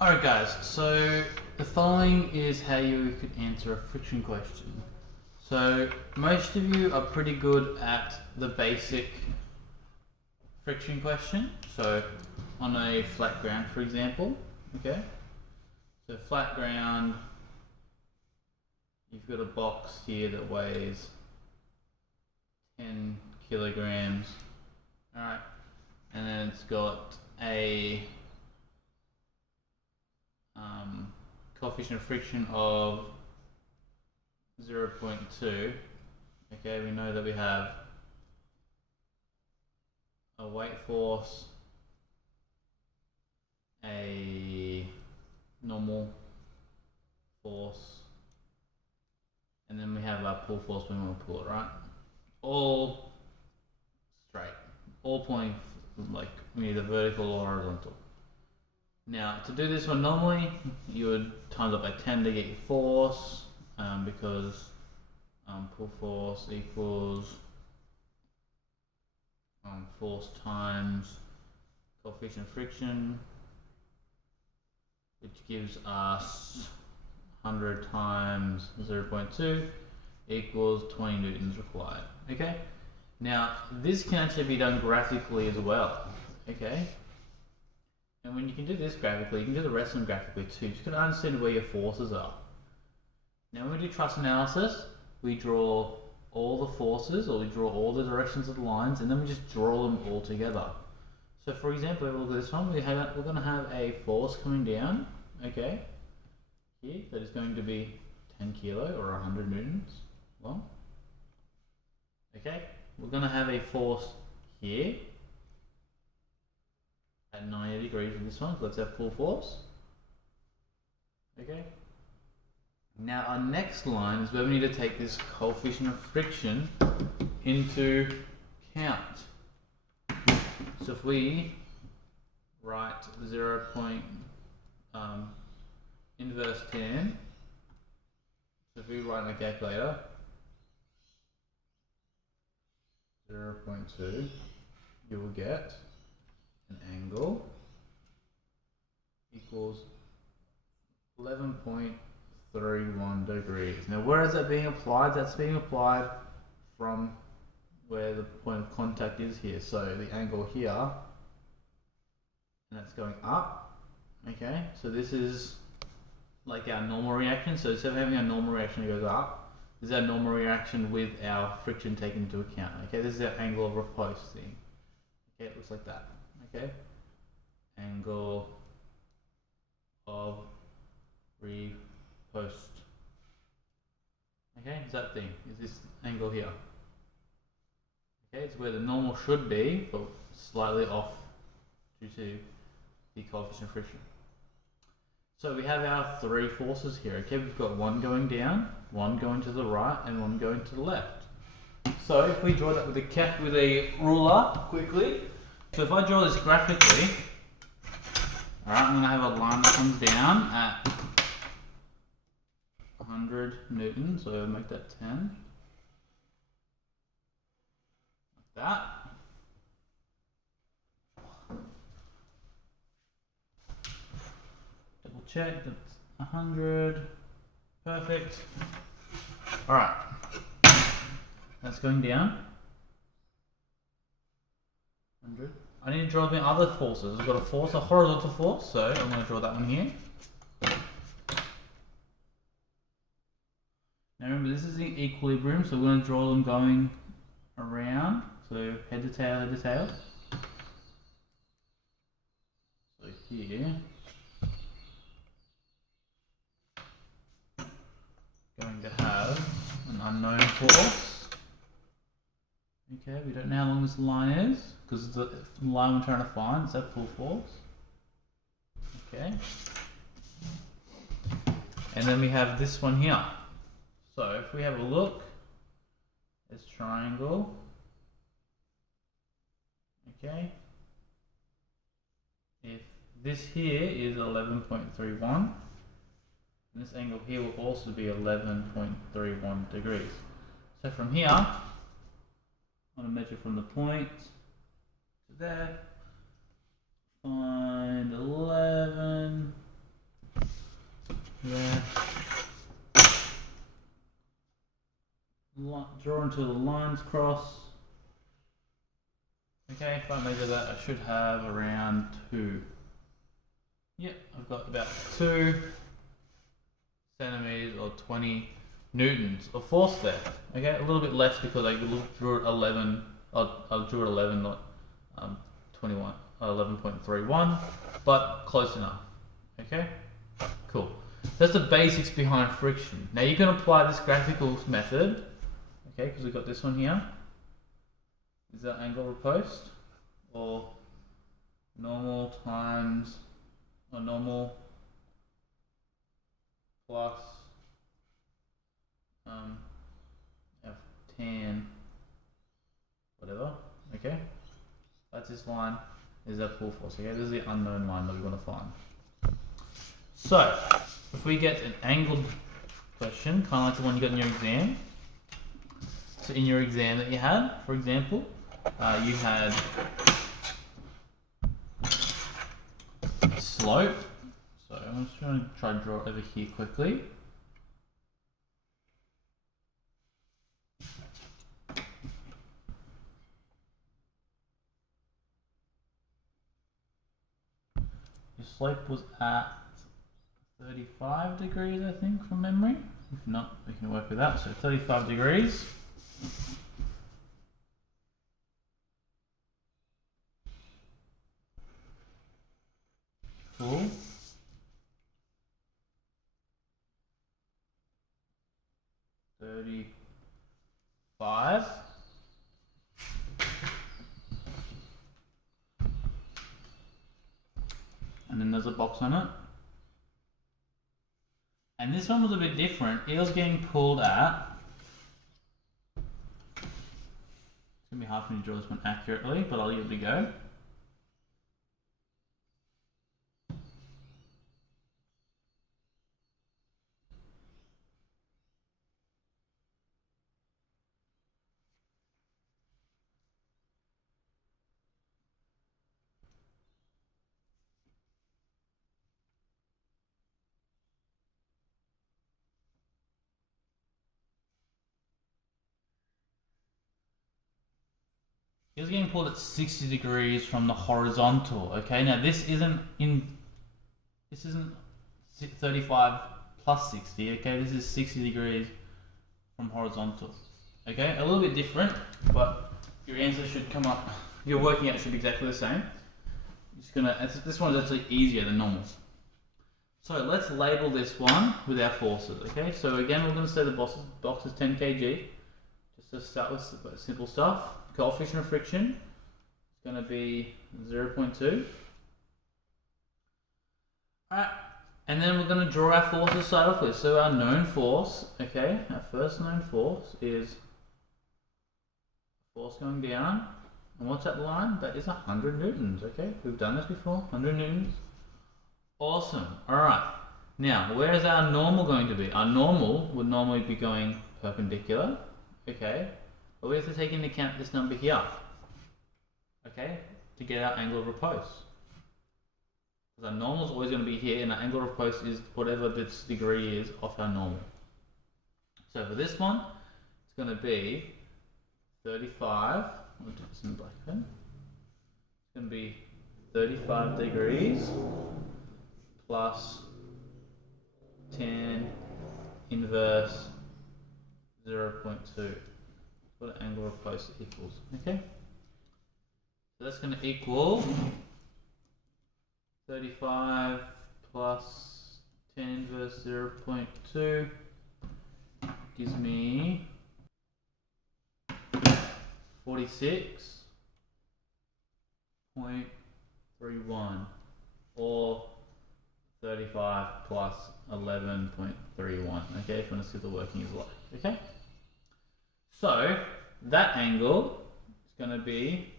Alright guys, so the following is how you could answer a friction question. So most of you are pretty good at the basic friction question. So on a flat ground, for example, okay? So flat ground, you've got a box here that weighs 10 kilograms, alright? And then it's got a coefficient of friction of 0.2. Okay, we know that we have a weight force, a normal force, and then we have our pull force when we want to pull it, right? All straight, all pointing like either vertical or horizontal. Now, to do this one normally, you would times up by 10 to get your force, because pull force equals force times coefficient of friction, which gives us 100 times 0.2 equals 20 newtons required. Okay? Now, this can actually be done graphically as well. Okay? And when you can do this graphically, you can do the rest of them graphically too. You just got to understand where your forces are. Now when we do truss analysis, we draw all the forces, or we draw all the directions of the lines, and then we just draw them all together. So for example, if we look at this one, we're going to have a force coming down, okay, here, that is going to be 10 kilo or 100 newtons long. Okay, we're going to have a force here at 90 degrees with this one, so let's have full force. Okay. Now our next line is where we need to take this coefficient of friction into account. So if we write 0. Inverse 10, so if we write in a calculator 0.2, you will get an angle equals 11.31 degrees. Now where is that being applied? That's being applied from where the point of contact is here. So the angle here, and that's going up. Okay, so this is like our normal reaction. So instead of having a normal reaction that goes up, this is our normal reaction with our friction taken into account. Okay, this is our angle of riposting. Okay, it looks like that. Okay, angle of riposte. Okay, is that thing? Is this angle here? Okay, it's where the normal should be, but slightly off due to the coefficient of friction. So we have our three forces here. Okay, we've got one going down, one going to the right, and one going to the left. So if we draw that with a ruler quickly. So if I draw this graphically, alright, I'm going to have a line that comes down at 100 newtons, so I'll make that 10. Like that. Double check, that's 100. Perfect. Alright. That's going down. 100. I need to draw my other forces. I've got a force, a horizontal force, so I'm going to draw that one here. Now remember, this is the equilibrium, so we're going to draw them going around. So head to tail, head to tail. So here, going to have an unknown force. Okay, we don't know how long this line is, because the line we're trying to find is that pull force. Okay. And then we have this one here. So if we have a look, it's triangle. Okay. If this here is 11.31, this angle here will also be 11.31 degrees. So from here, I'm going to measure from the point to there, find 11 draw until the lines cross. Okay, if I measure that, I should have around 2. Yep, I've got about 2 centimeters or 20 newtons of force there. Okay, a little bit less because I drew it 11. I drew it 11, not 21, 11.31, but close enough. Okay, cool. That's the basics behind friction. Now you can apply this graphical method. Okay, because we've got this one here. Is that angle riposte, or normal times, or normal plus F tan, whatever. Okay, that's this line. Is that pull force? Okay, this is the unknown line that we want to find. So, if we get an angled question, kind of like the one you got in your exam. So in your exam that you had, for example, you had slope. So I'm just going to try and draw it over here quickly. Your slope was at 35 degrees, I think, from memory. If not, we can work with that. So 35 degrees. Cool. $35. And then there's a box on it. And this one was a bit different. It was getting pulled at. It's gonna be hard for me to draw this one accurately, but I'll give it a go. It was getting pulled at 60 degrees from the horizontal. Okay, now this isn't 35 plus 60. Okay, this is 60 degrees from horizontal. Okay, a little bit different, but your answer should come up. Your working out should be exactly the same. This one's actually easier than normal. So let's label this one with our forces. Okay, so again, we're going to say the box is 10 kg. Just to start with simple stuff. Coefficient of friction is going to be 0.2. Alright, and then we're going to draw our force to start off with. So our known force, okay, our first known force is force going down. And what's that line? That is 100 newtons, okay? We've done this before, 100 newtons. Awesome, alright. Now, where is our normal going to be? Our normal would normally be going perpendicular, okay? But we have to take into account this number here, okay, to get our angle of repose. Because our normal is always going to be here, and our angle of repose is whatever this degree is of our normal. So for this one, it's going to be 35. I'll do this in black pen. It's going to be 35 degrees plus 10 inverse 0.2. What an angle of repose equals. Okay? So that's going to equal 35 plus 10 inverse 0.2 gives me 46.31, or 35 plus 11.31. Okay, if you want to see what the working is like. Okay? So that angle is going to be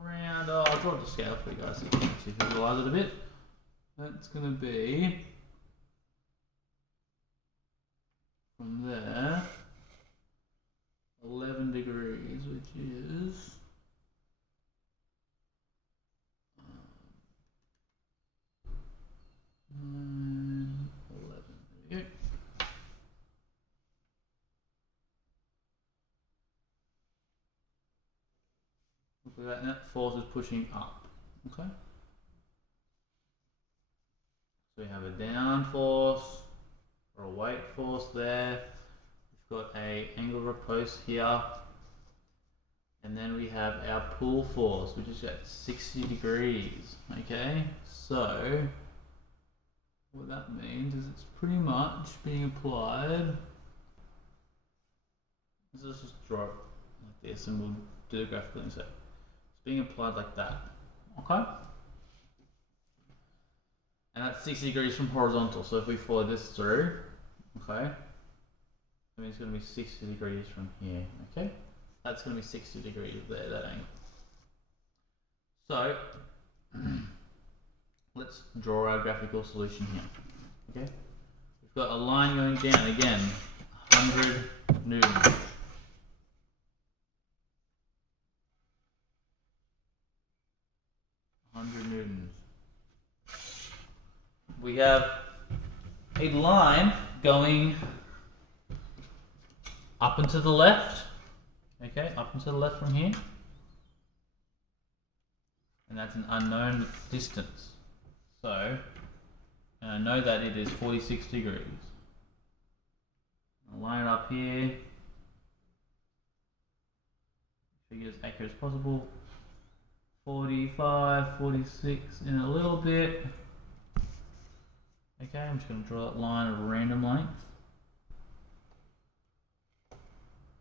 around, I'll draw it to scale for you guys so you can actually visualize it a bit. That's going to be from there 11 degrees, which is 9, 11. There we go. So that net force is pushing up. Okay. So we have a down force or a weight force there. We've got a angle of repose here. And then we have our pull force, which is at 60 degrees. Okay, so what that means is it's pretty much being applied. Let's just draw it like this and we'll do the graphical in a sec. It's being applied like that. Okay? And that's 60 degrees from horizontal. So if we follow this through, okay, that means it's going to be 60 degrees from here. Okay? That's going to be 60 degrees there, that angle. So, let's draw our graphical solution here. Okay? We've got a line going down, again, 100 newtons. We have a line going up and to the left. Okay, up and to the left from here. And that's an unknown distance. So, and I know that it is 46 degrees. I'll line it up here. Figure as accurate as possible. 45, 46 in a little bit. Okay, I'm just going to draw that line of random length.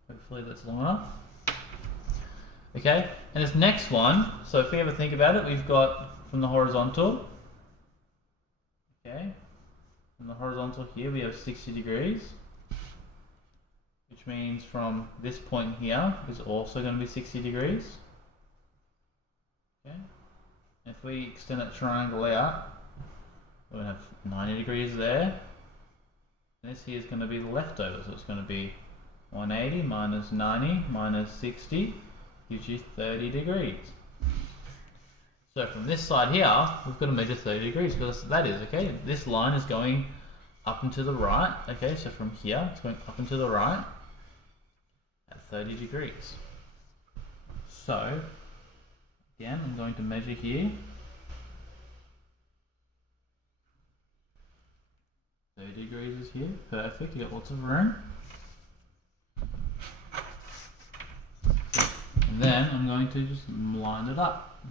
Hopefully that's long enough. Okay, and this next one, so if we ever think about it, we've got from the horizontal, okay, from the horizontal here we have 60 degrees, which means from this point here is also going to be 60 degrees. Okay, and if we extend that triangle out, we're going to have 90 degrees there, and this here is going to be the leftover, so it's going to be 180 minus 90 minus 60 gives you 30 degrees. So from this side here, we've got to measure 30 degrees because that is, okay, this line is going up and to the right. Okay, so from here, it's going up and to the right at 30 degrees. So, again, I'm going to measure here. 30 degrees is here, perfect, you got lots of room. And then I'm going to just line it up.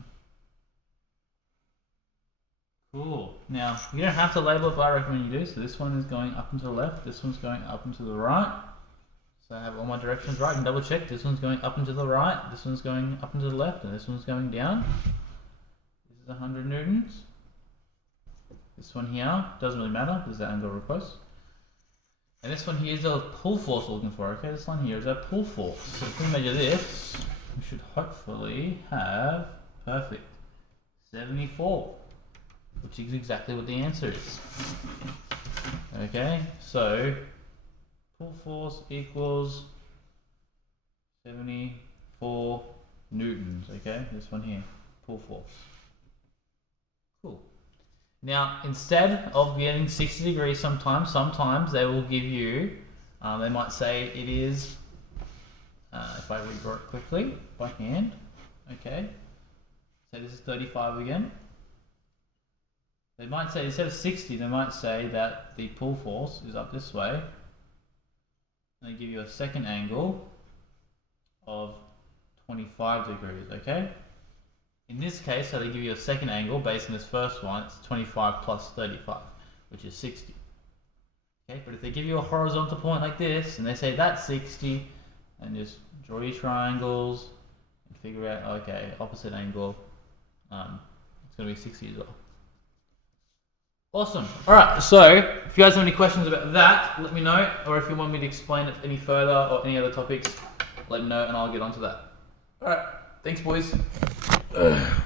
Cool. Now, you don't have to label it, but I recommend you do. So this one is going up and to the left, this one's going up and to the right. So I have all my directions right, and double check. This one's going up and to the right, this one's going up and to the left, and this one's going down. This is 100 newtons. This one here, doesn't really matter, because the angle of repose. And this one here is a pull force we're looking for, okay? This one here is our pull force. So if we measure this, we should hopefully have, perfect, 74, which is exactly what the answer is. Okay, so pull force equals 74 newtons, okay? This one here, pull force. Cool. Now, instead of getting 60 degrees sometimes they will give you, they might say it is, if I redraw it quickly by hand, okay, so this is 35 again. They might say, instead of 60, they might say that the pull force is up this way, and they give you a second angle of 25 degrees, okay? In this case, so they give you a second angle based on this first one, it's 25 plus 35, which is 60. Okay, but if they give you a horizontal point like this, and they say that's 60, and just draw your triangles, and figure out, okay, opposite angle, it's going to be 60 as well. Awesome. Alright, so if you guys have any questions about that, let me know, or if you want me to explain it any further, or any other topics, let me know, and I'll get onto that. Alright, thanks boys. Ugh.